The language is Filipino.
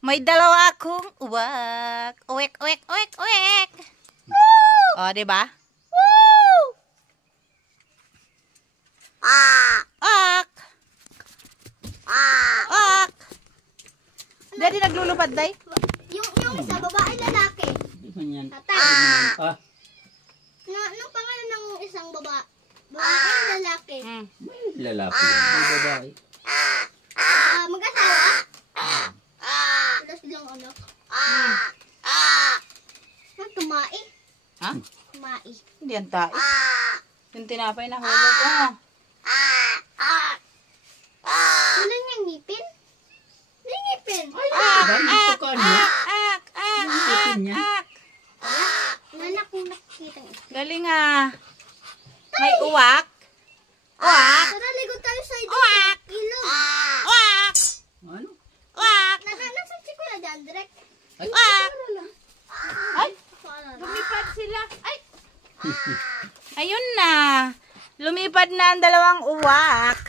May dalawa akong uwak. Uwek, uwek, uwek, uwek. O, diba? Woo! Ak! Ak! Daddy naglulupad, day? Yung isa, babae lalaki. Di man yan. Tatay. Anong pangalan ng isang babae lalaki? May lalaki. May babae. Mag-asawa? Wala silang anak. Tumai. Ha? Tumai. Hindi yan tayo. Yung tinapay na hulog. Oh. Wala niyang ngipin? May ngipin. Ito ka, no? Ngipin niya. Wala kong nakikita niya. Galing ah. May uwak. Uwak. Tara, ligo tayo sa Uwak. ilog. Uwak. Ano? Uwak. Nasaan si Kuya Jan, direct? Ay, Uwak. Ay, Paano? lumipad sila. Ay. Ayun na. Lumipad na ang dalawang uwak.